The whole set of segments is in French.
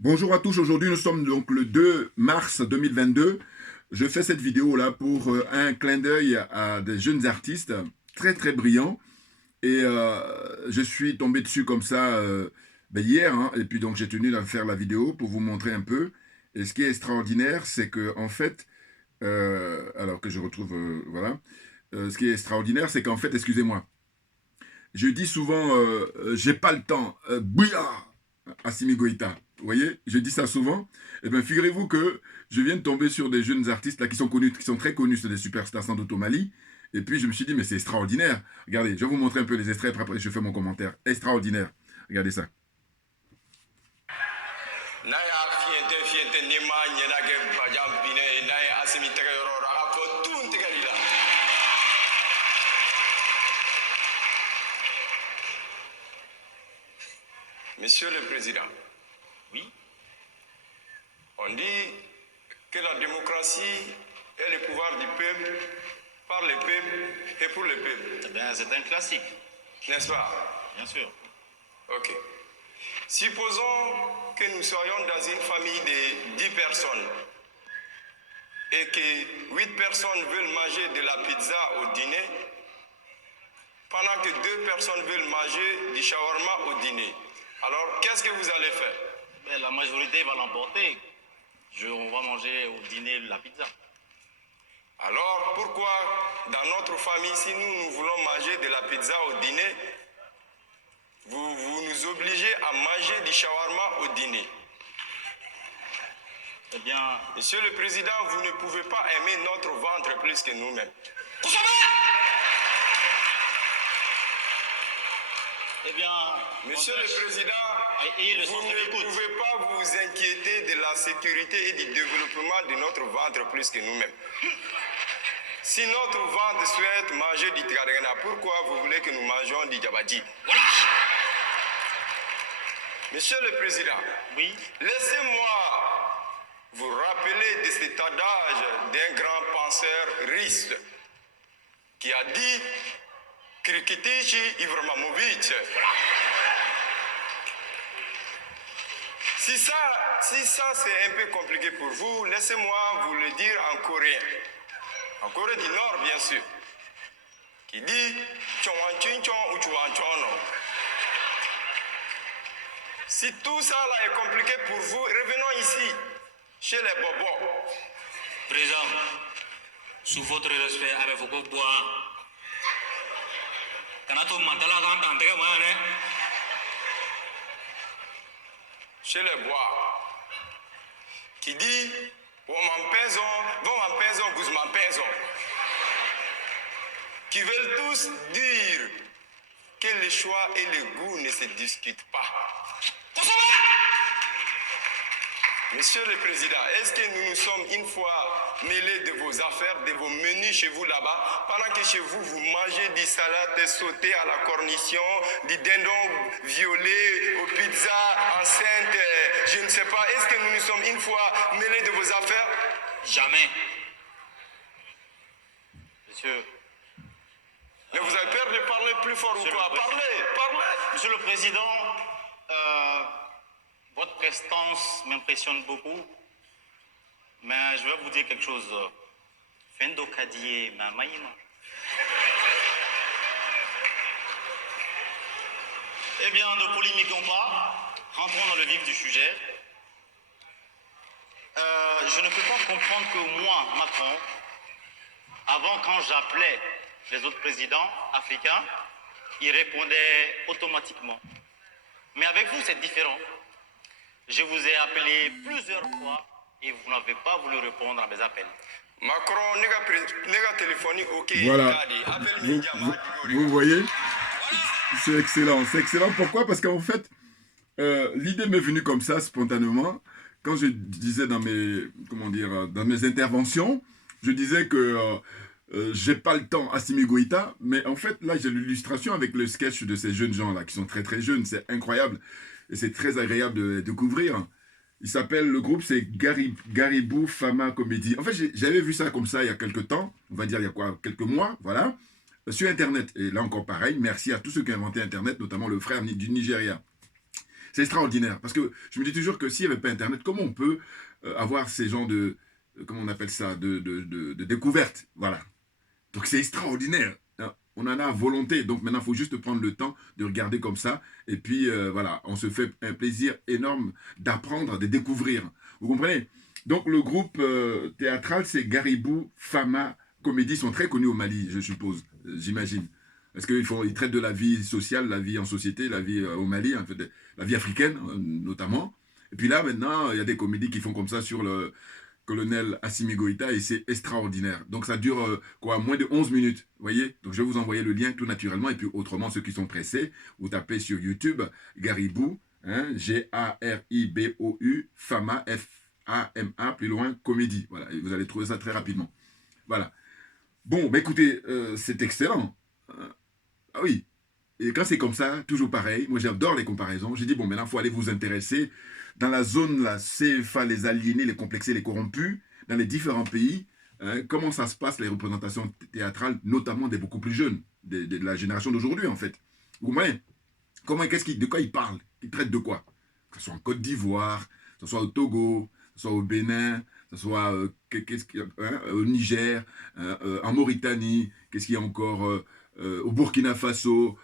Bonjour à tous, aujourd'hui nous sommes donc le 2 mars 2022. Je fais cette vidéo là pour un clin d'œil à des jeunes artistes très très brillants et je suis tombé dessus comme ça hier hein, et puis donc j'ai tenu à faire la vidéo pour vous montrer un peu. Et ce qui est extraordinaire c'est que en fait, alors que je retrouve, voilà, ce qui est extraordinaire c'est qu'en fait, excusez-moi, je dis souvent j'ai pas le temps, bouillard, Assimi Goïta. Vous voyez, je dis ça souvent. Eh bien, figurez-vous que je viens de tomber sur des jeunes artistes là qui sont connus, qui sont très connus, c'est des superstars sans doute au Mali. Et puis je me suis dit, mais c'est extraordinaire. Regardez, je vais vous montrer un peu les extraits, après je fais mon commentaire. Extraordinaire. Regardez ça. Monsieur le Président, Oui, on dit que la démocratie est le pouvoir du peuple, par le peuple et pour le peuple. eh bien, c'est un classique, N'est-ce pas? bien sûr. Ok. Supposons que nous soyons dans une famille de 10 personnes et que 8 personnes veulent manger de la pizza au dîner, pendant que 2 personnes veulent manger du shawarma au dîner. Alors, qu'est-ce que vous allez faire? Mais la majorité va l'emporter. On va manger au dîner la pizza. Alors, pourquoi dans notre famille, si nous voulons manger de la pizza au dîner, vous nous obligez à manger du shawarma au dîner? Eh bien, Monsieur le Président, vous ne pouvez pas aimer notre ventre plus que nous-mêmes. eh bien, Monsieur le Président, ayez le vous sens de ne l'écoute. pouvez pas vous inquiéter de la sécurité et du développement de notre ventre plus que nous-mêmes. Si notre ventre souhaite manger du tigadena, pourquoi vous voulez que nous mangions du djabadji? Voilà. Monsieur le Président, Oui, laissez-moi vous rappeler de cet adage d'un grand penseur russe qui a dit Krikitichi Ibrahimovic. Si ça c'est un peu compliqué pour vous, laissez-moi vous le dire en coréen. En Corée du Nord, bien sûr. Qui dit Chonwanchinchon ou Chuanchono. Si tout ça là est compliqué pour vous, revenons ici, chez les bobos. Président, sous votre respect, avec vos bois. Kanato Mandala Gantantega Mayane. Chez les bois. Qui dit Womampenzon, Guzmampenzon. Qui veulent tous dire que le choix et le goût ne se discutent pas. Monsieur le Président, est-ce que nous nous sommes une fois mêlés de vos affaires, de vos menus chez vous là-bas, pendant que chez vous, vous mangez des salades sautées à la cornichon, des dindons violets aux pizzas enceintes, je ne sais pas, est-ce que nous nous sommes une fois mêlés de vos affaires? Jamais. Monsieur, Mais vous avez peur de parler plus fort ou Monsieur quoi? le Président. Parlez. Monsieur le Président, votre prestance m'impressionne beaucoup, mais je vais vous dire quelque chose. Fendo Kadié, ma maïma. Eh bien, ne polémiquons pas, rentrons dans le vif du sujet. Je ne peux pas comprendre que moi, Macron, avant quand j'appelais les autres présidents africains, ils répondaient automatiquement. Mais avec vous, c'est différent. Je vous ai appelé plusieurs fois et vous n'avez pas voulu répondre à mes appels. Macron, nega téléphonie, ok. Voilà. Appelle-moi, Vous voyez, c'est excellent. C'est excellent. Pourquoi? Parce qu'en fait, l'idée m'est venue comme ça, spontanément. Quand je disais dans mes, comment dire, dans mes interventions, je disais que j'ai pas le temps à Simi Goïta, mais en fait, là, j'ai l'illustration avec le sketch de ces jeunes gens-là, qui sont très très jeunes, c'est incroyable, et c'est très agréable de découvrir. Il s'appelle, le groupe, c'est Garibou Fama Comedy. En fait, j'avais vu ça comme ça il y a quelques temps, on va dire il y a quoi, quelques mois, voilà, sur Internet. Et là encore pareil, merci à tous ceux qui ont inventé Internet, notamment le frère du Nigeria. C'est extraordinaire. Parce que je me dis toujours que s'il n'y avait pas Internet, comment on peut avoir ces genres de, comment on appelle ça, de découvertes. Voilà. Donc c'est extraordinaire. Hein. On en a à volonté. Donc maintenant, il faut juste prendre le temps de regarder comme ça. Et puis voilà, on se fait un plaisir énorme d'apprendre, de découvrir. Vous comprenez? Donc le groupe théâtral, c'est Garibou, Fama, Comédie. Ils sont très connus au Mali, je suppose, j'imagine. Parce qu'ils traitent de la vie sociale, la vie en société, la vie au Mali, en fait, la vie africaine notamment. Et puis là, maintenant, il y a des comédies qui font comme ça sur le colonel Assimi Goïta et c'est extraordinaire. Donc ça dure moins de 11 minutes, vous voyez. Donc je vais vous envoyer le lien tout naturellement. Et puis autrement, ceux qui sont pressés, vous tapez sur YouTube Garibou, hein, G-A-R-I-B-O-U, Fama, F-A-M-A, plus loin, comédie. Voilà, et vous allez trouver ça très rapidement. Voilà. Bon, bah écoutez, c'est excellent. Ah oui. Et quand c'est comme ça, toujours pareil, moi j'adore les comparaisons. J'ai dit, bon, maintenant il faut aller vous intéresser dans la zone, la CFA, les aliénés, les complexés, les corrompus, dans les différents pays, comment ça se passe, les représentations théâtrales, notamment des beaucoup plus jeunes, de la génération d'aujourd'hui en fait. Vous comprenez? De quoi ils parlent? Ils traitent de quoi? Que ce soit en Côte d'Ivoire, que ce soit au Togo, que ce soit au Bénin, que ce soit au Niger, en Mauritanie, qu'est-ce qu'il y a encore au Burkina Faso,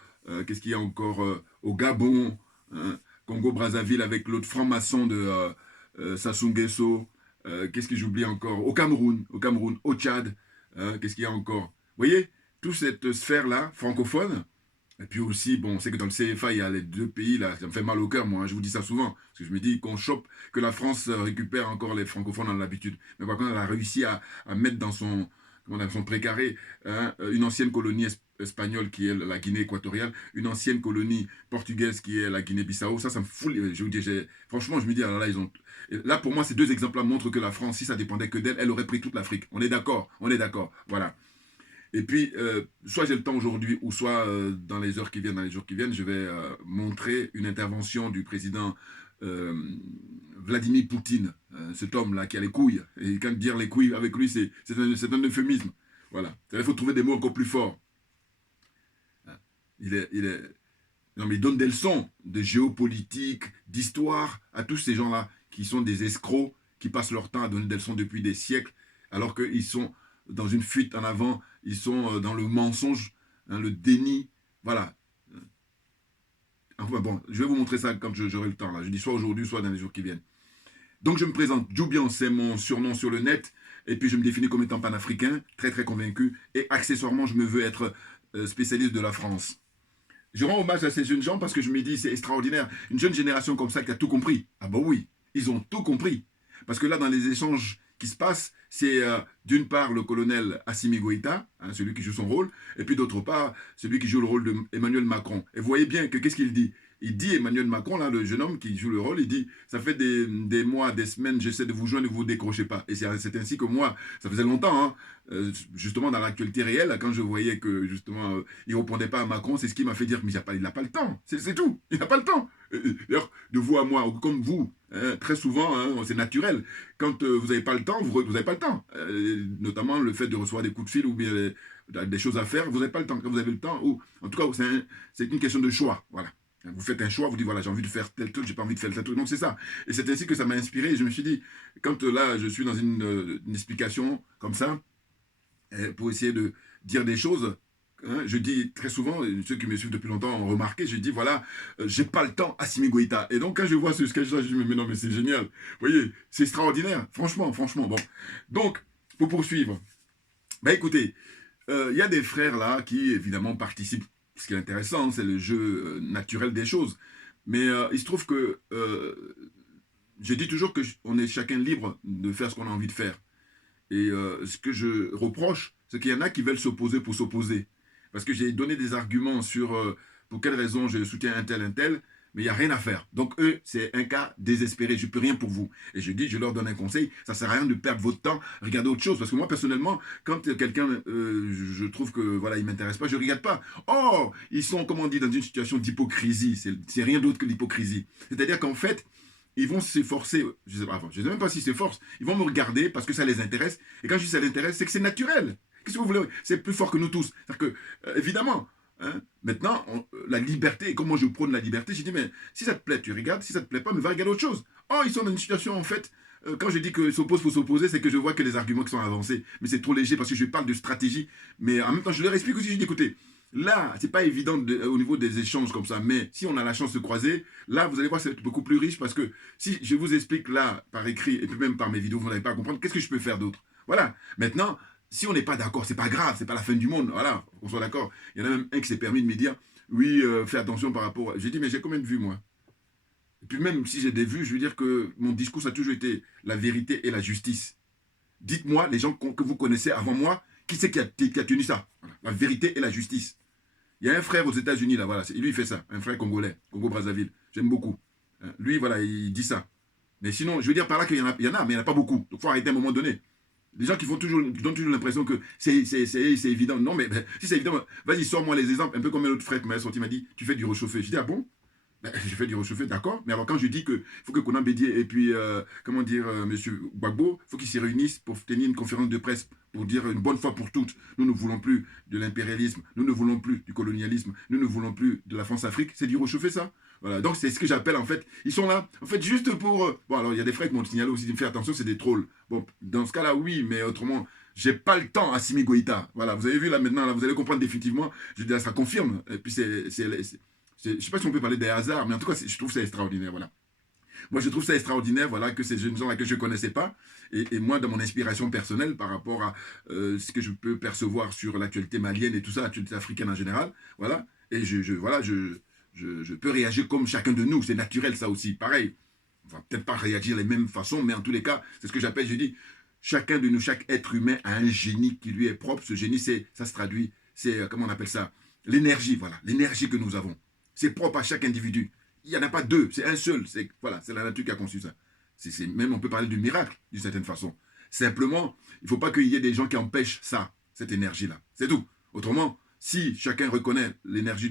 qu'est-ce qu'il y a encore au Gabon, hein, Congo-Brazzaville avec l'autre franc-maçon de Sassou Nguesso, qu'est-ce que j'oublie encore au Cameroun, au Tchad, qu'est-ce qu'il y a encore? Vous voyez, toute cette sphère-là, francophone, et puis aussi, bon, on sait que dans le CFA, il y a les deux pays, là, ça me fait mal au cœur, moi, hein, je vous dis ça souvent, parce que je me dis qu'on chope, que la France récupère encore les francophones dans l'habitude. Mais par contre, elle a réussi à mettre dans son précaré, hein, une ancienne colonie espagnole qui est la Guinée équatoriale, une ancienne colonie portugaise qui est la Guinée-Bissau. Ça me fout. Je vous dis, franchement, je me dis, alors là, là, pour moi, ces deux exemples-là montrent que la France, si ça dépendait que d'elle, elle aurait pris toute l'Afrique. On est d'accord, voilà. Et puis, soit j'ai le temps aujourd'hui, ou soit dans les jours qui viennent, je vais montrer une intervention du président Vladimir Poutine, cet homme-là qui a les couilles. Et quand dire les couilles avec lui, c'est un euphémisme. Voilà. Il faut trouver des mots encore plus forts. Non, mais il donne des leçons de géopolitique, d'histoire à tous ces gens-là qui sont des escrocs, qui passent leur temps à donner des leçons depuis des siècles, alors qu'ils sont dans une fuite en avant, ils sont dans le mensonge, hein, le déni. Voilà. Enfin bon, je vais vous montrer ça quand j'aurai le temps. Là. Je dis soit aujourd'hui, soit dans les jours qui viennent. Donc je me présente, Djoubian, c'est mon surnom sur le net, et puis je me définis comme étant panafricain, très très convaincu, et accessoirement je me veux être spécialiste de la France. Je rends hommage à ces jeunes gens parce que je me dis c'est extraordinaire, une jeune génération comme ça qui a tout compris. Ah bah oui, ils ont tout compris. Parce que là dans les échanges qui se passent, c'est d'une part le colonel Assimi Goïta, hein, celui qui joue son rôle, et puis d'autre part celui qui joue le rôle d'Emmanuel Macron. Et vous voyez bien que qu'est-ce qu'il dit? Il dit, Emmanuel Macron, là, le jeune homme qui joue le rôle, il dit, ça fait des mois, des semaines, j'essaie de vous joindre et vous ne décrochez pas. Et c'est ainsi que moi, ça faisait longtemps, hein, justement dans l'actualité réelle, quand je voyais que justement il ne répondait pas à Macron, c'est ce qui m'a fait dire qu'il n'a pas le temps. C'est tout, il n'a pas le temps. D'ailleurs, de vous à moi, comme vous, hein, très souvent, hein, c'est naturel. Quand vous n'avez pas le temps, vous n'avez pas le temps. Notamment le fait de recevoir des coups de fil ou bien des choses à faire, vous n'avez pas le temps. Quand vous avez le temps, ou en tout cas, c'est une question de choix. Voilà. Vous faites un choix, vous dites voilà, j'ai envie de faire tel truc, j'ai pas envie de faire tel truc. Donc c'est ça. Et c'est ainsi que ça m'a inspiré. Et je me suis dit, quand là, je suis dans une explication comme ça, pour essayer de dire des choses, hein, je dis très souvent, ceux qui me suivent depuis longtemps ont remarqué, je dis voilà, j'ai pas le temps, Assimi Goïta. Et donc quand je vois ce sketch-là, je dis mais non, mais c'est génial. Vous voyez, c'est extraordinaire. Franchement. Bon. Donc, pour poursuivre, bah écoutez, il y a des frères là qui évidemment participent. Ce qui est intéressant, c'est le jeu naturel des choses. Mais il se trouve que je dis toujours qu'on est chacun libre de faire ce qu'on a envie de faire. Et ce que je reproche, c'est qu'il y en a qui veulent s'opposer pour s'opposer. Parce que j'ai donné des arguments sur pour quelles raisons je soutiens un tel, mais il n'y a rien à faire. Donc eux, c'est un cas désespéré, je ne peux rien pour vous. Et je leur donne un conseil, ça ne sert à rien de perdre votre temps, regardez autre chose. Parce que moi, personnellement, quand quelqu'un, je trouve que voilà, il ne m'intéresse pas, je ne regarde pas. Oh, ils sont, comment on dit, dans une situation d'hypocrisie. C'est rien d'autre que l'hypocrisie. C'est-à-dire qu'en fait, ils vont s'efforcer, je ne sais même pas s'ils s'efforcent, ils vont me regarder parce que ça les intéresse. Et quand je dis ça les intéresse, c'est que c'est naturel. Qu'est-ce que vous voulez? C'est plus fort que nous tous. C'est-à-dire que, évidemment, Hein. Maintenant, la liberté, et comment je prône la liberté, j'ai dit, mais si ça te plaît, tu regardes, si ça te plaît pas, mais va regarder autre chose. Oh, ils sont dans une situation, en fait, quand je dis que s'oppose, faut s'opposer, c'est que je vois que les arguments qui sont avancés, mais c'est trop léger parce que je parle de stratégie, mais en même temps, je leur explique aussi, je dis, écoutez, là, c'est pas évident au niveau des échanges comme ça, mais si on a la chance de se croiser, là, vous allez voir, c'est beaucoup plus riche parce que si je vous explique là, par écrit, et puis même par mes vidéos, vous n'allez pas à comprendre, qu'est-ce que je peux faire d'autre? Voilà. Maintenant, si on n'est pas d'accord, c'est pas grave, c'est pas la fin du monde, voilà, on soit d'accord. Il y en a même un qui s'est permis de me dire, oui, fais attention par rapport à... J'ai dit, mais j'ai combien de vues, moi? Et puis même si j'ai des vues, je veux dire que mon discours, ça a toujours été la vérité et la justice. Dites-moi, les gens que vous connaissez avant moi, qui c'est qui a tenu ça? Voilà. La vérité et la justice. Il y a un frère aux États-Unis, là, voilà, lui, il fait ça, un frère congolais, Congo-Brazzaville, j'aime beaucoup. Lui, voilà, il dit ça. Mais sinon, je veux dire par là qu'il y en a, mais il n'y en a pas beaucoup. Donc, il faut arrêter à un moment donné. Les gens qui donnent toujours l'impression que c'est évident. Non, mais si c'est évident, vas-y, sors-moi les exemples. Un peu comme un autre frère qui m'a sorti, m'a dit, tu fais du réchauffé. Je dis, ah bon? Je fais du réchauffé, d'accord. Mais alors quand je dis qu'il faut que Konan Bédié et puis, comment dire, M. Gbagbo, il faut qu'ils se réunissent pour tenir une conférence de presse pour dire une bonne fois pour toutes, nous ne voulons plus de l'impérialisme, nous ne voulons plus du colonialisme, nous ne voulons plus de la France-Afrique. C'est du réchauffé, ça? Voilà, donc c'est ce que j'appelle en fait, ils sont là, en fait, juste pour... Bon, alors il y a des frères qui m'ont signalé aussi, de me faire attention, c'est des trolls. Bon, dans ce cas-là, oui, mais autrement, j'ai pas le temps à Assimi Goïta. Voilà, vous avez vu là maintenant, là, vous allez comprendre définitivement, je dis là, ça confirme. Et puis je ne sais pas si on peut parler des hasards, mais en tout cas, je trouve ça extraordinaire, voilà. Moi, je trouve ça extraordinaire, voilà, que ces jeunes gens-là que je ne connaissais pas, et moi, dans mon inspiration personnelle, par rapport à ce que je peux percevoir sur l'actualité malienne et tout ça, l'actualité africaine en général, voilà, et voilà, je peux réagir comme chacun de nous, c'est naturel ça aussi, pareil. On va peut-être pas réagir de la même façon, mais en tous les cas, c'est ce que j'appelle, je dis, chacun de nous, chaque être humain a un génie qui lui est propre. Ce génie, ça se traduit, c'est, comment on appelle ça, l'énergie, voilà, l'énergie que nous avons. C'est propre à chaque individu. Il n'y en a pas deux, c'est un seul, voilà, c'est la nature qui a conçu ça. Même on peut parler du miracle, d'une certaine façon. Simplement, il ne faut pas qu'il y ait des gens qui empêchent ça, cette énergie-là. C'est tout. Autrement, si chacun reconnaît l'énergie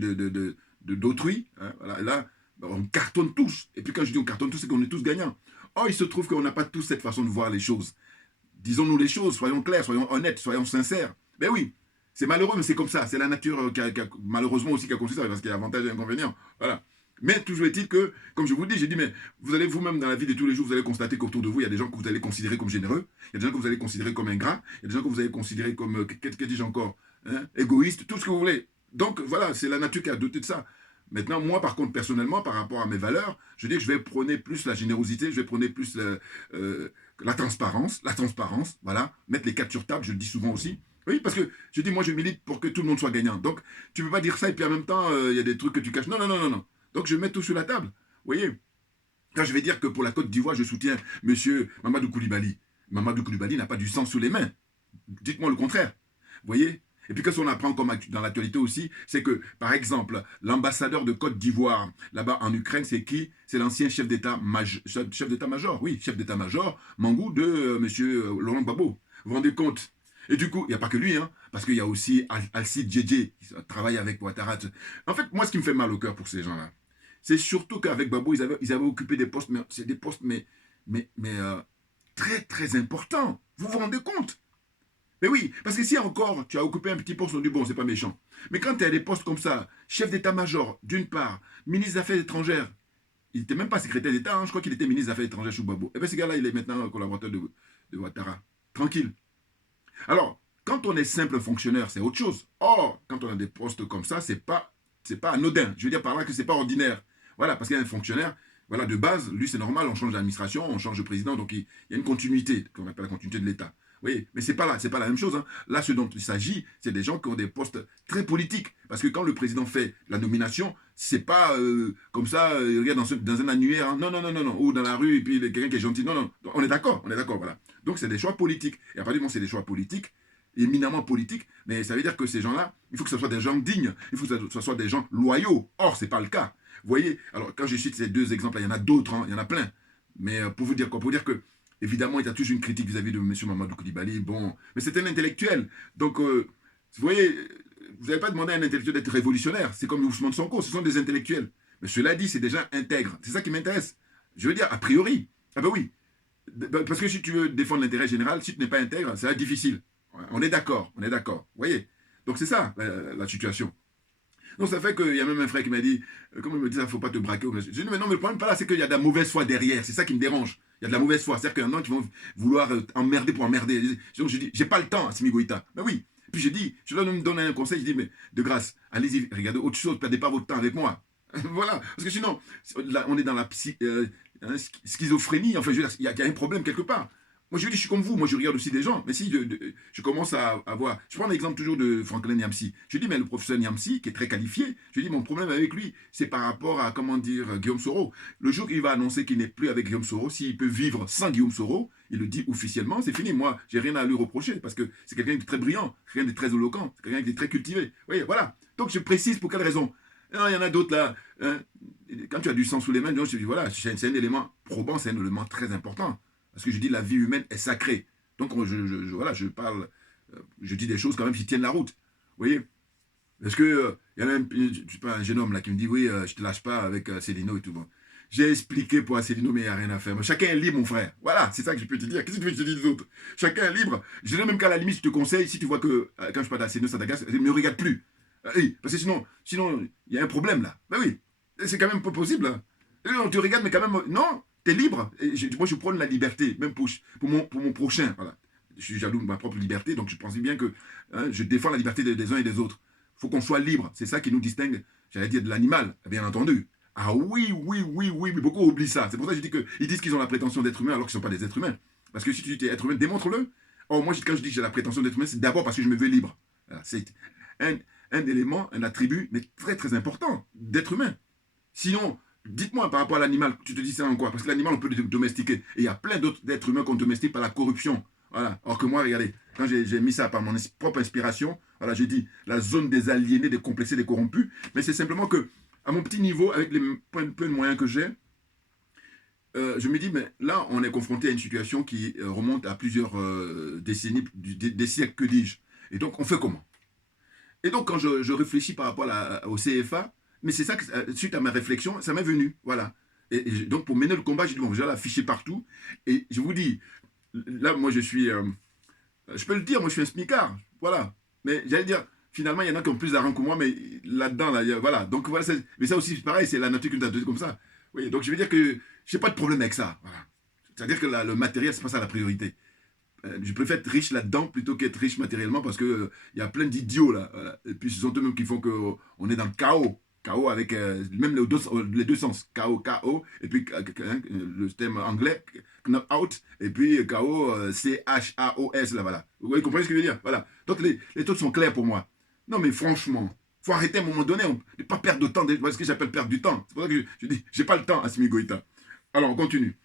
d'autrui, hein, voilà, là, on cartonne tous. Et puis quand je dis on cartonne tous, c'est qu'on est tous gagnants. Or, il se trouve qu'on n'a pas tous cette façon de voir les choses. Disons-nous les choses, soyons clairs, soyons honnêtes, soyons sincères. Ben oui, c'est malheureux, mais c'est comme ça. C'est la nature malheureusement aussi qui a conçu ça, parce qu'il y a avantages et inconvénients. Voilà. Mais toujours est-il que, comme je vous le dis, j'ai dit, mais vous allez vous-même dans la vie de tous les jours, vous allez constater qu'autour de vous, il y a des gens que vous allez considérer comme généreux, il y a des gens que vous allez considérer comme ingrats, il y a des gens que vous allez considérer comme, que dis-je encore, hein, égoïstes, tout ce que vous voulez. Donc voilà, c'est la nature qui a doté de ça. Maintenant, moi, par contre, personnellement, par rapport à mes valeurs, je dis que je vais prôner plus la générosité, je vais prôner plus la transparence, voilà, mettre les cartes sur table, je le dis souvent aussi. Oui, parce que je dis, moi, je milite pour que tout le monde soit gagnant. Donc, tu ne peux pas dire ça et puis en même temps, il y a des trucs que tu caches. Non, non, non, non, non. Donc, je mets tout sur la table. Vous voyez? Quand je vais dire que pour la Côte d'Ivoire, je soutiens M. Mamadou Koulibaly. Mamadou Koulibaly n'a pas du sang sous les mains. Dites-moi le contraire. Vous voyez? Et puis, qu'est-ce qu'on apprend comme dans l'actualité aussi, c'est que, par exemple, l'ambassadeur de Côte d'Ivoire, là-bas en Ukraine, c'est qui? C'est l'ancien chef d'état-major, oui, chef d'état-major, Mangou de M. Laurent Gbagbo. Vous vous rendez compte? Et du coup, il n'y a pas que lui, hein, parce qu'il y a aussi Alcide Djedje, qui travaille avec Ouattara. En fait, moi, ce qui me fait mal au cœur pour ces gens-là, c'est surtout qu'avec Gbagbo, ils avaient occupé des postes, mais c'est des postes, très, très importants. Vous vous rendez compte? Mais oui, parce que si encore tu as occupé un petit poste, on dit bon, c'est pas méchant. Mais quand tu as des postes comme ça, chef d'état-major, d'une part, ministre des Affaires étrangères, il n'était même pas secrétaire d'État, hein, je crois qu'il était ministre des Affaires étrangères sous Gbagbo. Et bien ce gars-là, il est maintenant un collaborateur de Ouattara. Tranquille. Alors, quand on est simple fonctionnaire, c'est autre chose. Or, quand on a des postes comme ça, c'est pas anodin. Je veux dire par là que c'est pas ordinaire. Voilà, parce qu'il y a un fonctionnaire, voilà, de base, lui c'est normal, on change d'administration, on change de président, donc il y a une continuité, qu'on appelle la continuité de l'État. Oui, mais c'est pas la même chose. Hein. Là, ce dont il s'agit, c'est des gens qui ont des postes très politiques. Parce que quand le président fait la nomination, c'est pas comme ça, regarde dans un annuaire, hein. Non, non, non, non, non, ou dans la rue, et puis quelqu'un qui est gentil. Non, non, on est d'accord, voilà. Donc, c'est des choix politiques. Et à partir du moment où c'est des choix politiques, éminemment politiques, mais ça veut dire que ces gens-là, il faut que ce soit des gens dignes, il faut que ce soit des gens loyaux. Or, c'est pas le cas. Vous voyez, alors quand je cite ces deux exemples, il y en a d'autres, hein, il y en a plein. Mais pour vous dire quoi? Pour dire que évidemment, il y a toujours une critique vis-à-vis de M. Mamadou Koulibaly. Bon, mais c'est un intellectuel. Donc, vous voyez, vous n'avez pas demandé à un intellectuel d'être révolutionnaire. C'est comme Ousmane Sonko, ce sont des intellectuels. Mais cela dit, c'est des gens intègres. C'est ça qui m'intéresse. Je veux dire, a priori. Ah ben oui. Parce que si tu veux défendre l'intérêt général, si tu n'es pas intègre, ça va être difficile. On est d'accord, Vous voyez? Donc c'est ça, la situation. Donc ça fait qu'il y a même un frère qui m'a dit, comme il me dit, il ne faut pas te braquer. Je dis, mais non, mais le problème pas là, c'est qu'il y a de la mauvaise foi derrière. C'est ça qui me dérange. Il y a de la mauvaise foi. C'est-à-dire qu'il y en a qui vont vouloir emmerder pour emmerder. Donc je dis, j'ai pas le temps, Assimi Goïta. Mais oui. Puis je dis, je leur donne un conseil, je dis, mais de grâce, allez-y, regardez autre chose, ne perdez pas votre temps avec moi. Voilà. Parce que sinon, là, on est dans la schizophrénie. Enfin, je veux dire, il y a un problème quelque part. Moi, je dis, je suis comme vous, moi, je regarde aussi des gens. Mais si je commence à voir... Je prends l'exemple toujours de Franklin Nyamsi. Je dis, mais le professeur Nyamsi, qui est très qualifié, je dis, mon problème avec lui, c'est par rapport à, comment dire, Guillaume Soro. Le jour qu'il va annoncer qu'il n'est plus avec Guillaume Soro, s'il peut vivre sans Guillaume Soro, il le dit officiellement, c'est fini. Moi, j'ai rien à lui reprocher, parce que c'est quelqu'un de très brillant, quelqu'un de très éloquent, quelqu'un qui est très cultivé. Vous voyez, voilà. Donc, je précise pour quelle raison. Non, il y en a d'autres là. Hein. Quand tu as du sang sous les mains, donc, je dis, voilà, c'est un élément probant, c'est un élément très important. Parce que je dis la vie humaine est sacrée. Donc voilà, je parle, je dis des choses quand même qui tiennent la route. Vous voyez? Parce que il y en a un jeune homme là qui me dit oui, je te lâche pas avec Célino et tout. Bon. J'ai expliqué pour Célino, mais il n'y a rien à faire. Mais chacun est libre, mon frère. Voilà, c'est ça que je peux te dire. Qu'est-ce que tu veux que je te dise des autres? Chacun est libre. Je dirais même qu'à la limite, je te conseille, si tu vois que quand je parle d'Célino, ça t'agace, ne me regarde plus. Oui, parce que sinon, il y a un problème là. Ben oui, c'est quand même pas possible. Hein. Non, tu regardes, mais quand même, non. T'es libre. Moi, je prône la liberté, même pour mon prochain. Voilà. Je suis jaloux de ma propre liberté, donc je pense bien que je défends la liberté des uns et des autres. Il faut qu'on soit libre. C'est ça qui nous distingue, j'allais dire, de l'animal, bien entendu. Ah oui, mais beaucoup oublient ça. C'est pour ça que je dis qu'ils disent qu'ils ont la prétention d'être humains alors qu'ils ne sont pas des êtres humains. Parce que si tu es être humain, démontre-le. Or, moi, quand je dis que j'ai la prétention d'être humain, c'est d'abord parce que je me veux libre. Voilà. C'est un élément, un attribut, mais très, très important d'être humain. Sinon, dites-moi par rapport à l'animal, tu te dis ça en quoi? Parce que l'animal, on peut le domestiquer. Et il y a plein d'autres êtres humains qu'on domestique par la corruption. Voilà. Or que moi, regardez, quand j'ai mis ça par mon propre inspiration, voilà, j'ai dit la zone des aliénés, des complexés, des corrompus. Mais c'est simplement que, à mon petit niveau, avec les peu de moyens que j'ai, je me dis, mais là, on est confronté à une situation qui remonte à plusieurs décennies, des siècles, que dis-je. Et donc, on fait comment? Et donc, quand je réfléchis par rapport au CFA, mais c'est ça que, suite à ma réflexion, ça m'est venu. Voilà. Et donc, pour mener le combat, j'ai dit, bon, je vais l'afficher partout. Et je vous dis, là, moi, je suis... je peux le dire, moi, je suis un smicard. Voilà. Mais j'allais dire, finalement, il y en a qui ont plus d'argent que moi, mais là-dedans, là, voilà. Donc, voilà. Mais ça aussi, c'est pareil, c'est la nature qui nous a donné comme ça. Oui, donc, je veux dire que je n'ai pas de problème avec ça. Voilà. C'est-à-dire que le matériel, c'est pas ça la priorité. Je préfère être riche là-dedans plutôt qu'être riche matériellement parce qu'il y a plein d'idiots là. Voilà. Et puis ce sont eux-mêmes qui font qu'on est dans le chaos. Chaos avec même les deux sens. Chaos, KO. Et puis le thème anglais, knock out. Et puis chaos, CHAOS. Là, voilà. Vous comprenez ce que je veux dire? Voilà. Donc les trucs sont clairs pour moi. Non, mais franchement, il faut arrêter à un moment donné. Ne pas perdre de temps. Voilà ce que j'appelle perdre du temps. C'est pour ça que je dis, j'ai pas le temps, Assimi Goïta. Alors, on continue.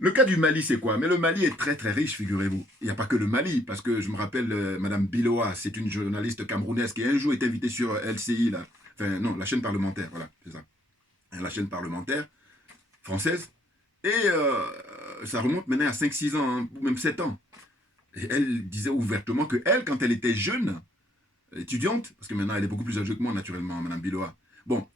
Le cas du Mali, c'est quoi? Mais le Mali est très très riche, figurez-vous. Il n'y a pas que le Mali, parce que je me rappelle, Madame Biloa, c'est une journaliste camerounaise qui un jour est invitée sur LCI, là. Enfin non, la chaîne parlementaire, voilà, c'est ça. La chaîne parlementaire française. Et ça remonte maintenant à 5-6 ans, hein, ou même 7 ans. Et elle disait ouvertement que elle, quand elle était jeune, étudiante, parce que maintenant elle est beaucoup plus âgée que moi, naturellement, Madame Biloa. Bon,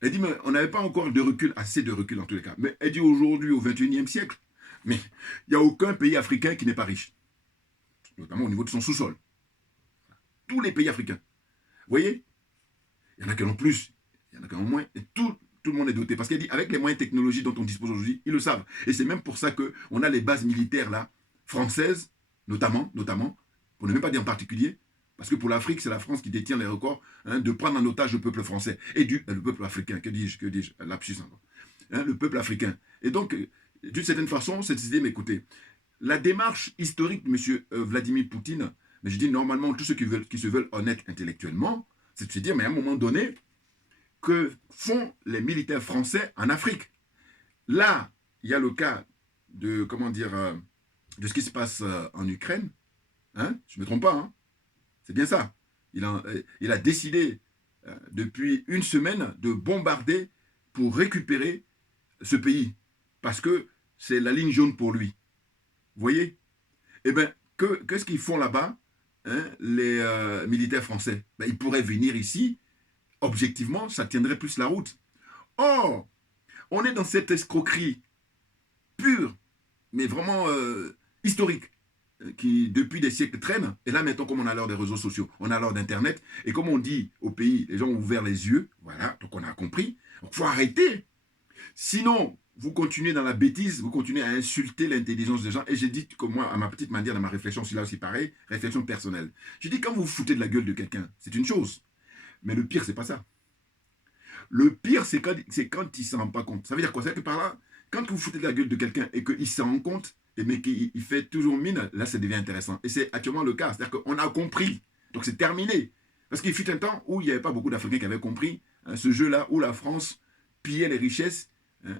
elle dit, mais on n'avait pas encore de recul, assez de recul en tous les cas. Mais elle dit aujourd'hui, au XXIe siècle, mais il n'y a aucun pays africain qui n'est pas riche, notamment au niveau de son sous-sol. Tous les pays africains. Vous voyez? Il y en a qui en ont plus, il y en a qui en ont moins, et tout le monde est doté. Parce qu'elle dit, avec les moyens technologiques dont on dispose aujourd'hui, ils le savent. Et c'est même pour ça qu'on a les bases militaires là, françaises, notamment, pour ne même pas dire en particulier, parce que pour l'Afrique, c'est la France qui détient les records de prendre en otage le peuple français et le peuple africain. Que dis-je, lapsus encore. Le peuple africain. Et donc, d'une certaine façon, cette idée, mais écoutez, la démarche historique de M. Vladimir Poutine, mais je dis normalement, tous ceux qui se veulent honnêtes intellectuellement, c'est de se dire, mais à un moment donné, que font les militaires français en Afrique? Là, il y a le cas de, comment dire, de ce qui se passe en Ukraine. Hein? Je ne me trompe pas, hein? C'est bien ça. Il a décidé depuis une semaine de bombarder pour récupérer ce pays. Parce que c'est la ligne jaune pour lui. Vous voyez? Eh bien, qu'est-ce qu'ils font là-bas, hein, les militaires français? Ben, ils pourraient venir ici. Objectivement, ça tiendrait plus la route. Or, on est dans cette escroquerie pure, mais vraiment historique. qui, depuis des siècles, traînent. Et là, maintenant, comme on a l'heure des réseaux sociaux, on a l'heure d'Internet, et comme on dit au pays, les gens ont ouvert les yeux, voilà, donc on a compris. Donc, il faut arrêter. Sinon, vous continuez dans la bêtise, vous continuez à insulter l'intelligence des gens. Et j'ai dit que moi, à ma petite manière, dans ma réflexion, c'est là aussi pareil, réflexion personnelle. J'ai dit, quand vous vous foutez de la gueule de quelqu'un, c'est une chose. Mais le pire, c'est pas ça. Le pire, c'est quand il ne s'en rend pas compte. Ça veut dire quoi? C'est que par là, quand vous foutez de la gueule de quelqu'un et qu'il s'en rend compte, mais qu'il fait toujours mine, là, ça devient intéressant. Et c'est actuellement le cas. C'est-à-dire qu'on a compris. Donc, c'est terminé. Parce qu'il fut un temps où il n'y avait pas beaucoup d'Africains qui avaient compris ce jeu-là, où la France pillait les richesses,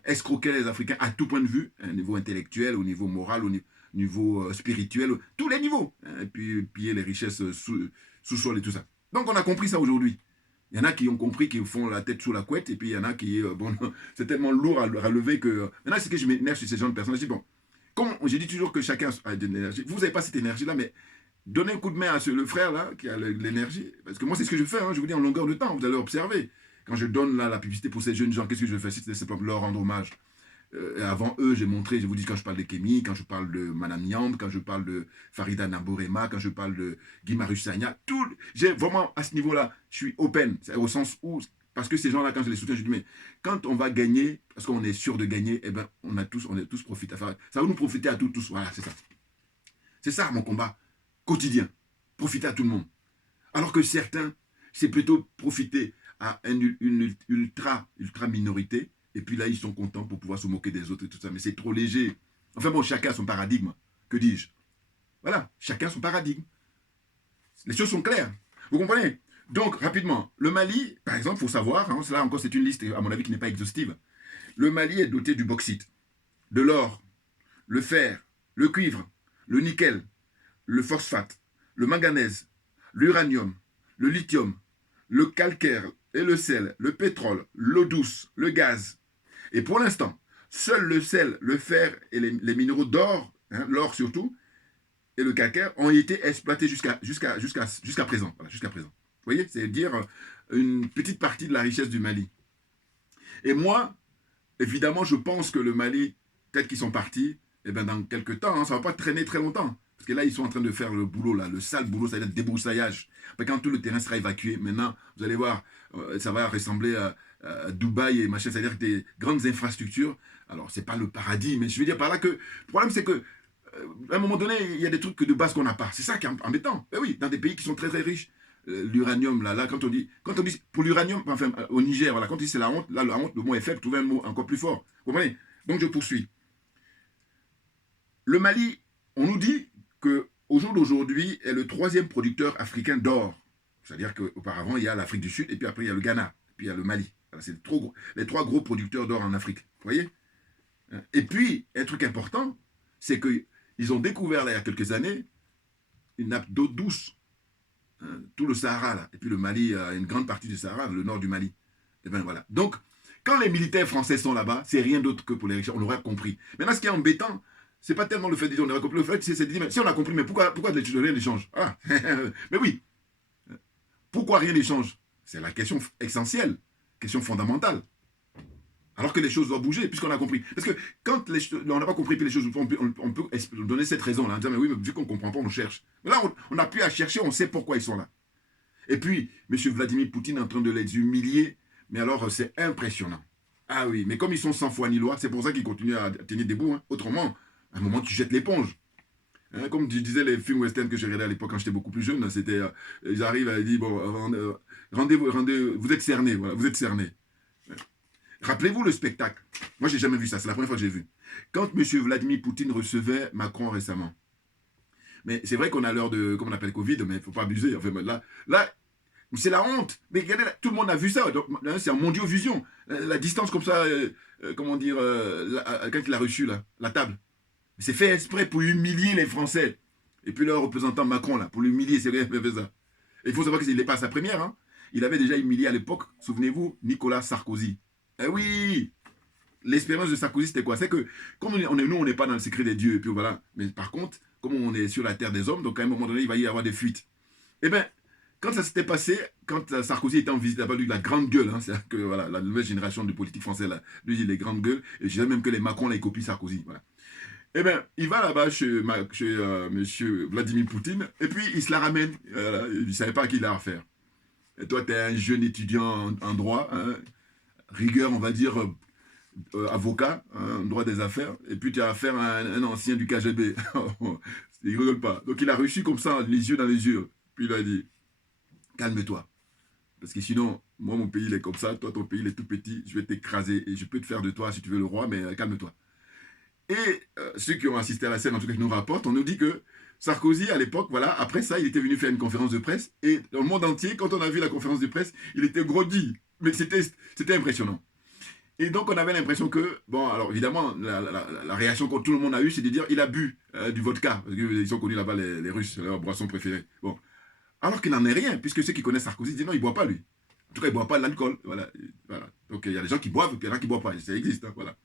escroquait les Africains à tout point de vue, au niveau intellectuel, au niveau moral, au niveau spirituel, tous les niveaux. Et puis, piller les richesses sous-sol et tout ça. Donc, on a compris ça aujourd'hui. Il y en a qui ont compris qu'ils font la tête sous la couette, et puis il y en a qui, bon, c'est tellement lourd à lever que... Maintenant, c'est que je m'énerve sur ces gens de personnes. Je dis, bon, comme j'ai dit toujours que chacun a de l'énergie, vous n'avez pas cette énergie-là, mais donnez un coup de main à le frère là, qui a l'énergie. Parce que moi, c'est ce que je fais, hein, je vous dis en longueur de temps, vous allez observer. Quand je donne là la publicité pour ces jeunes gens, qu'est-ce que je fais? C'est simplement leur rendre hommage. Avant eux, j'ai montré, je vous dis, quand je parle de Kémy, quand je parle de Madame Nyambe, quand je parle de Farida Naborema, quand je parle de Guy Marius Sagna, tout, j'ai vraiment, à ce niveau-là, je suis open, au sens où, parce que ces gens-là, quand je les soutiens, je dis, mais quand on va gagner, parce qu'on est sûr de gagner, eh ben, on est tous profité. Enfin, ça va nous profiter à tous, voilà, c'est ça. C'est ça mon combat quotidien, profiter à tout le monde. Alors que certains, c'est plutôt profiter à une ultra minorité. Et puis là, ils sont contents pour pouvoir se moquer des autres et tout ça. Mais c'est trop léger. Enfin bon, chacun a son paradigme. Que dis-je? Voilà, chacun son paradigme. Les choses sont claires. Vous comprenez? Donc, rapidement, le Mali, par exemple, il faut savoir, hein, là encore c'est une liste, à mon avis, qui n'est pas exhaustive. Le Mali est doté du bauxite, de l'or, le fer, le cuivre, le nickel, le phosphate, le manganèse, l'uranium, le lithium, le calcaire et le sel, le pétrole, l'eau douce, le gaz. Et pour l'instant, seul le sel, le fer et les minéraux d'or, hein, l'or surtout, et le calcaire ont été exploités jusqu'à présent. Voilà, jusqu'à présent. Vous voyez, c'est dire une petite partie de la richesse du Mali. Et moi, évidemment, je pense que le Mali, tel qu'ils sont partis, eh ben dans quelques temps, hein, ça ne va pas traîner très longtemps. Parce que là, ils sont en train de faire le boulot, là, le sale boulot, c'est-à-dire le débroussaillage. Après, quand tout le terrain sera évacué, maintenant, vous allez voir, ça va ressembler à Dubaï et machin, c'est-à-dire des grandes infrastructures. Alors, c'est pas le paradis, mais je veux dire par là que le problème, c'est que à un moment donné, il y a des trucs de base qu'on n'a pas. C'est ça qui est embêtant. Ben oui, dans des pays qui sont très très riches, l'uranium, là, quand on dit pour l'uranium, enfin, au Niger, voilà, quand on dit c'est la honte, là, la honte, le mot est faible, trouver un mot encore plus fort. Vous comprenez? Donc, je poursuis. Le Mali, on nous dit qu'au jour d'aujourd'hui, est le 3e producteur africain d'or. C'est-à-dire qu'auparavant, il y a l'Afrique du Sud, et puis après, il y a le Ghana, et puis il y a le Mali. Voilà, c'est les 3 gros producteurs d'or en Afrique. Vous voyez? Et puis, un truc important, c'est qu'ils ont découvert, là, il y a quelques années, une nappe d'eau douce. Hein, tout le Sahara, là. Et puis le Mali, une grande partie du Sahara, le nord du Mali. Et bien voilà. Donc, quand les militaires français sont là-bas, c'est rien d'autre que pour les riches. On l'aurait compris. Maintenant, ce qui est embêtant, c'est pas tellement le fait de dire on aurait compris. Le fait, c'est de dire, si on a compris, mais pourquoi rien ne change? Voilà. Mais oui. Pourquoi rien ne change? C'est la question essentielle, question fondamentale. Alors que les choses doivent bouger, puisqu'on a compris. Parce que quand on n'a pas compris, puis les choses, on peut donner cette raison-là, en disant, mais oui, mais vu qu'on ne comprend pas, on cherche. Mais là, on n'a plus à chercher, on sait pourquoi ils sont là. Et puis, M. Vladimir Poutine est en train de les humilier, mais alors c'est impressionnant. Ah oui, mais comme ils sont sans foi ni loi, c'est pour ça qu'ils continuent à tenir debout. Hein. Autrement, à un moment, tu jettes l'éponge. Hein, comme je disais, les films western que j'ai regardés à l'époque quand j'étais beaucoup plus jeune, c'était, ils arrivent à dire, bon, vous êtes cernés, voilà, vous êtes cernés. Rappelez-vous le spectacle. Moi, j'ai jamais vu ça. C'est la première fois que j'ai vu. Quand M. Vladimir Poutine recevait Macron récemment. Mais c'est vrai qu'on a l'heure de, comme on appelle Covid, mais il ne faut pas abuser. Enfin, là c'est la honte. Mais regardez, tout le monde a vu ça. C'est en mondiovision. La distance comme ça, comment dire, quand il a reçu la table. C'est fait exprès pour humilier les Français. Et puis leur représentant Macron, là, pour l'humilier, c'est vrai qu'il fait ça. Et il faut savoir qu'il n'est pas à sa première. Hein. Il avait déjà humilié à l'époque, souvenez-vous, Nicolas Sarkozy. Eh oui, l'expérience de Sarkozy, c'était quoi? C'est que, comme nous, on n'est pas dans le secret des dieux, et puis voilà. Mais par contre, comme on est sur la terre des hommes, donc à un moment donné, il va y avoir des fuites. Eh bien, quand ça s'était passé, quand Sarkozy était en visite, il a eu la grande gueule, hein, c'est-à-dire que voilà, la nouvelle génération de politique française, là, lui, il a les grandes gueules, et je dirais même que les Macron, là, ils copient Sarkozy. Voilà. Eh bien, il va là-bas chez monsieur Vladimir Poutine, et puis il se la ramène. Voilà, il ne savait pas à qui il a affaire. Et toi, tu es un jeune étudiant en droit, hein, rigueur, on va dire, avocat, hein, en droit des affaires, et puis tu as affaire à un ancien du KGB. Il rigole pas. Donc il a réussi comme ça, les yeux dans les yeux. Puis il a dit, calme-toi. Parce que sinon, moi, mon pays, il est comme ça, toi, ton pays, il est tout petit, je vais t'écraser, et je peux te faire de toi, si tu veux, le roi, mais calme-toi. Et ceux qui ont assisté à la scène, en tout cas qui nous rapportent, on nous dit que Sarkozy, à l'époque, voilà, après ça, il était venu faire une conférence de presse, et dans le monde entier, quand on a vu la conférence de presse, il était grandi. Mais c'était impressionnant. Et donc, on avait l'impression que, bon, alors évidemment, la réaction que tout le monde a eue, c'est de dire il a bu du vodka, parce qu'ils sont connus là-bas, les Russes, c'est leur boisson préférée. Bon. Alors qu'il n'en est rien, puisque ceux qui connaissent Sarkozy disent non, il ne boit pas, lui. En tout cas, il ne boit pas de l'alcool. Voilà. Voilà. Donc, il y a des gens qui boivent, puis il y en a qui ne boivent pas. Ça existe, hein, voilà.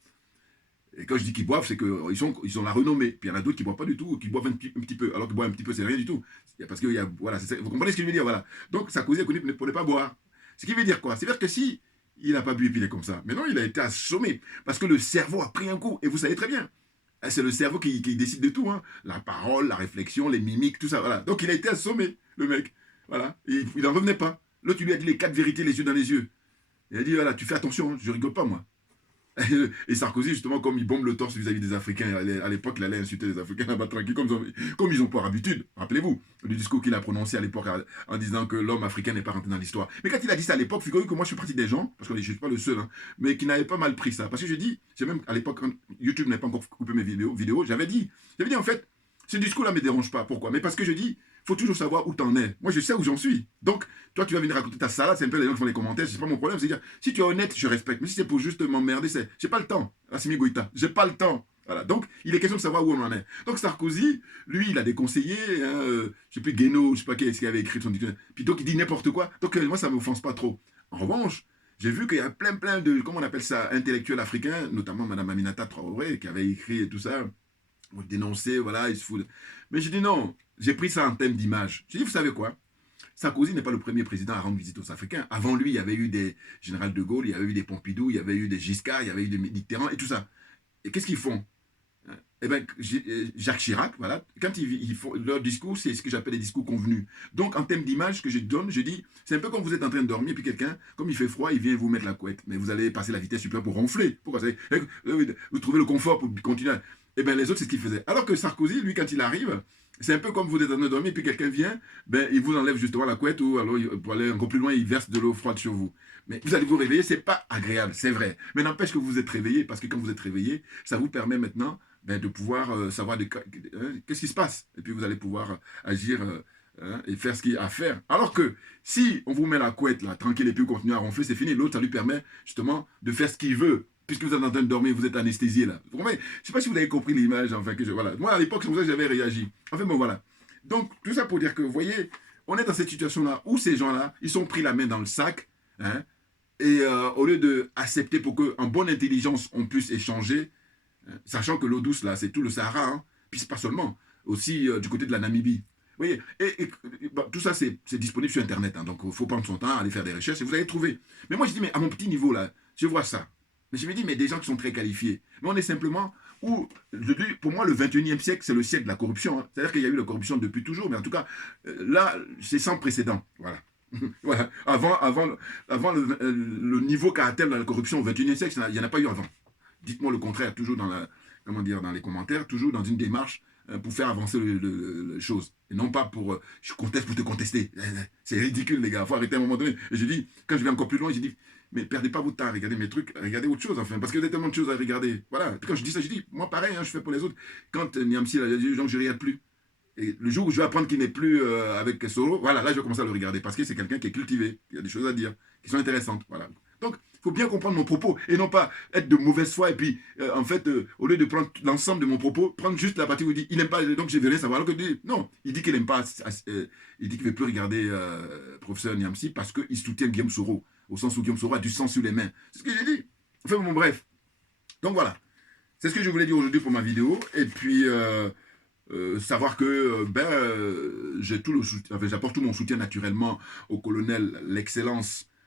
Et quand je dis qu'ils boivent, c'est qu'ils ont la renommée. Puis il y en a d'autres qui ne boivent pas du tout, ou qui boivent un petit peu. Alors qu'ils boivent un petit peu, c'est rien du tout. Parce que, voilà, vous comprenez ce que je veux dire, voilà. Donc, Sarkozy est connu pour ne pas boire. Ce qui veut dire quoi? C'est-à-dire que si il n'a pas bu et puis il est comme ça. Mais non, il a été assommé. Parce que le cerveau a pris un coup. Et vous savez très bien. C'est le cerveau qui décide de tout. Hein. La parole, la réflexion, les mimiques, tout ça. Voilà. Donc il a été assommé, le mec. Voilà. Et il n'en revenait pas. L'autre, il lui a dit les 4 vérités, les yeux dans les yeux. Il a dit, voilà, tu fais attention, je rigole pas, moi. Et Sarkozy, justement, comme il bombe le torse vis-à-vis des Africains, à l'époque, il allait insulter les Africains là-bas tranquille, comme ils ont pour habitude. Rappelez-vous, le discours qu'il a prononcé à l'époque en disant que l'homme africain n'est pas rentré dans l'histoire. Mais quand il a dit ça à l'époque, figurez-vous que moi, je suis parti des gens, parce que je ne suis pas le seul, hein, mais qui n'avaient pas mal pris ça. Parce que je dis, j'ai même à l'époque, quand YouTube n'avait pas encore coupé mes vidéos, j'avais dit, en fait, ce discours-là ne me dérange pas. Pourquoi? Mais parce que je dis, il faut toujours savoir où t'en es. Moi, je sais où j'en suis. Donc, toi, tu vas venir raconter ta salade, c'est un peu les gens qui font les commentaires, c'est pas mon problème. C'est-à-dire, si tu es honnête, je respecte. Mais si c'est pour juste m'emmerder, j'ai pas le temps. Assimi Goïta, j'ai pas le temps. Voilà. Donc, il est question de savoir où on en est. Donc, Sarkozy, lui, il a des conseillers, hein, je sais plus, Guénaud, je sais pas qui avait écrit son dictionnaire. Puis donc, il dit n'importe quoi. Donc, moi, ça ne m'offense pas trop. En revanche, j'ai vu qu'il y a plein de, comment on appelle ça, intellectuels africains, notamment Mme Aminata Traoré, qui avait écrit et tout ça, dénoncer, voilà, il se fout. Mais j'ai dit non, j'ai pris ça en thème d'image. J'ai dit, vous savez quoi? Sarkozy n'est pas le premier président à rendre visite aux Africains. Avant lui, il y avait eu des général de Gaulle, il y avait eu des Pompidou, il y avait eu des Giscard, il y avait eu des Mitterrand et tout ça. Et qu'est-ce qu'ils font? Eh bien, Jacques Chirac, voilà, quand ils font leur discours, c'est ce que j'appelle les discours convenus. Donc, en thème d'image que je donne, je dis, c'est un peu comme vous êtes en train de dormir, puis quelqu'un, comme il fait froid, il vient vous mettre la couette. Mais vous allez passer la vitesse supérieure pour ronfler. Pourquoi? Vous trouvez le confort pour continuer. Eh bien, les autres, c'est ce qu'ils faisaient. Alors que Sarkozy, lui, quand il arrive, c'est un peu comme vous êtes en train de dormir, puis quelqu'un vient, ben, il vous enlève justement la couette, ou alors, pour aller encore plus loin, il verse de l'eau froide sur vous. Mais vous allez vous réveiller, c'est pas agréable, c'est vrai. Mais n'empêche que vous êtes réveillé, parce que quand vous êtes réveillé, ça vous permet maintenant de pouvoir savoir qu'est-ce qui se passe. Et puis vous allez pouvoir agir et faire ce qu'il y a à faire. Alors que si on vous met la couette là, tranquille, et puis vous continuez à ronfler, c'est fini. L'autre, ça lui permet justement de faire ce qu'il veut. Puisque vous êtes en train de dormir, vous êtes anesthésié là. Vous comprenez? Je ne sais pas si vous avez compris l'image. Enfin, voilà. Moi, à l'époque, c'est pour ça que j'avais réagi. Enfin, bon, voilà. Donc, tout ça pour dire que, vous voyez, on est dans cette situation-là où ces gens-là, ils sont pris la main dans le sac. Hein, et au lieu d'accepter pour qu'en bonne intelligence, on puisse échanger, sachant que l'eau douce, là, c'est tout le Sahara, hein, puis pas seulement, aussi du côté de la Namibie. Vous voyez, bah, tout ça, c'est disponible sur Internet, hein, donc il faut prendre son temps, aller faire des recherches, et vous allez trouver. Mais moi, je dis, mais à mon petit niveau, là, je vois ça. Mais je me dis, mais des gens qui sont très qualifiés. Mais on est simplement, pour moi, le 21e siècle, c'est le siècle de la corruption. Hein. C'est-à-dire qu'il y a eu la corruption depuis toujours, mais en tout cas, là, c'est sans précédent. Voilà. Voilà. Avant le niveau qu'a atteint la corruption au 21e siècle, il n'y en a pas eu avant. Dites-moi le contraire, toujours dans dans les commentaires, toujours dans une démarche pour faire avancer les choses. Et non pas pour je conteste pour te contester. C'est ridicule, les gars. Il faut arrêter à un moment donné. Et je dis, quand je vais encore plus loin, j'ai dit, mais perdez pas votre temps à regarder mes trucs, regardez autre chose, enfin, parce qu'il y a tellement de choses à regarder. Voilà. Puis quand je dis ça, je dis, moi pareil, hein, je fais pour les autres. Quand Niamsi a dit, donc je ne regarde plus. Et le jour où je vais apprendre qu'il n'est plus avec Soro, voilà, là je vais commencer à le regarder, parce que c'est quelqu'un qui est cultivé, qui a des choses à dire, qui sont intéressantes. Voilà. Donc, il faut bien comprendre mon propos, et non pas être de mauvaise foi, et puis, en fait, au lieu de prendre l'ensemble de mon propos, prendre juste la partie où il dit, il n'aime pas, donc je vais rien savoir. Alors que, non, il dit qu'il n'aime pas, il dit qu'il ne veut plus regarder professeur Niamsi, parce qu'il soutient Guillaume Soro, au sens où Guillaume Soro a du sang sur les mains. C'est ce que j'ai dit. Enfin, bon, bref. Donc voilà. C'est ce que je voulais dire aujourd'hui pour ma vidéo, et puis... savoir que j'apporte tout mon soutien naturellement au colonel,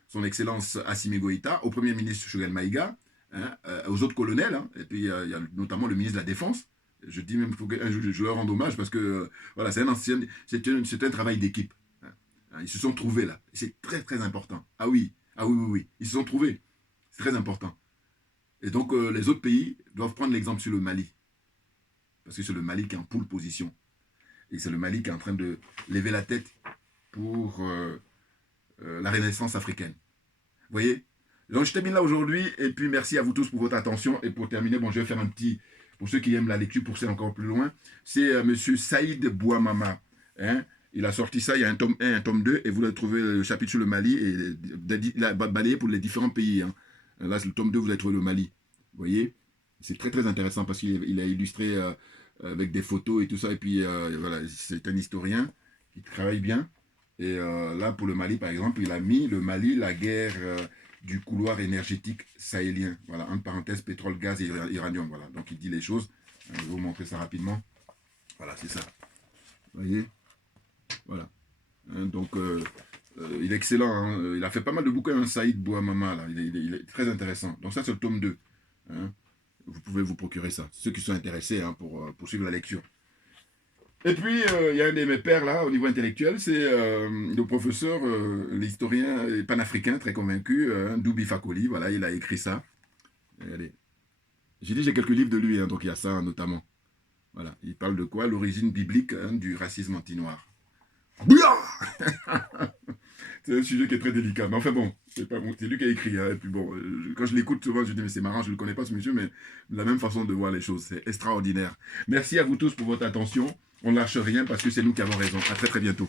son excellence Assimi Goïta, au premier ministre Choguel Maïga, hein, aux autres colonels, hein, et puis il y a notamment le ministre de la Défense, Je dis même qu'il faut qu'un jour je leur rende hommage parce que voilà, c'est un travail d'équipe. Ils se sont trouvés là. C'est très très important. Ah oui, oui. Ils se sont trouvés. C'est très important. Et donc les autres pays doivent prendre l'exemple sur le Mali. Parce que c'est le Mali qui est en pole position. Et c'est le Mali qui est en train de lever la tête pour la renaissance africaine. Vous voyez? Donc je termine là aujourd'hui. Et puis merci à vous tous pour votre attention. Et pour terminer, bon, je vais faire un petit... Pour ceux qui aiment la lecture, pour ceux encore plus loin, c'est Monsieur Saïd Bouamama. Hein? Il a sorti ça, il y a un tome 1, un tome 2, et vous allez trouver le chapitre sur le Mali, et il a balayé pour les différents pays. Hein. Là, c'est le tome 2, vous allez trouver le Mali. Vous voyez? C'est très très intéressant parce qu'il a illustré avec des photos et tout ça, et puis voilà, c'est un historien qui travaille bien. Et là, pour le Mali, par exemple, il a mis le Mali, la guerre du couloir énergétique sahélien. Voilà, entre parenthèses, pétrole, gaz et uranium. Voilà, donc il dit les choses. Je vais vous montrer ça rapidement. Voilà, c'est ça. Vous voyez? Voilà. Hein, donc, il est excellent. Hein. Il a fait pas mal de bouquins, hein, Saïd Bouamama. Là. Il est très intéressant. Donc ça, c'est le tome 2. Hein. Vous pouvez vous procurer ça. Ceux qui sont intéressés hein, pour suivre la lecture. Et puis, il y a un de mes pères, là, au niveau intellectuel, c'est le professeur, l'historien panafricain, très convaincu, Doubi Fakoli. Voilà, il a écrit ça. Regardez. J'ai dit, j'ai quelques livres de lui, hein, donc il y a ça, notamment. Voilà, il parle de quoi? L'origine biblique hein, du racisme anti-noir. C'est un sujet qui est très délicat. Mais enfin bon, c'est lui qui a écrit. Hein, et puis bon, quand je l'écoute souvent, je dis mais c'est marrant, je ne le connais pas ce monsieur, mais la même façon de voir les choses, c'est extraordinaire. Merci à vous tous pour votre attention. On ne lâche rien parce que c'est nous qui avons raison. À très très bientôt.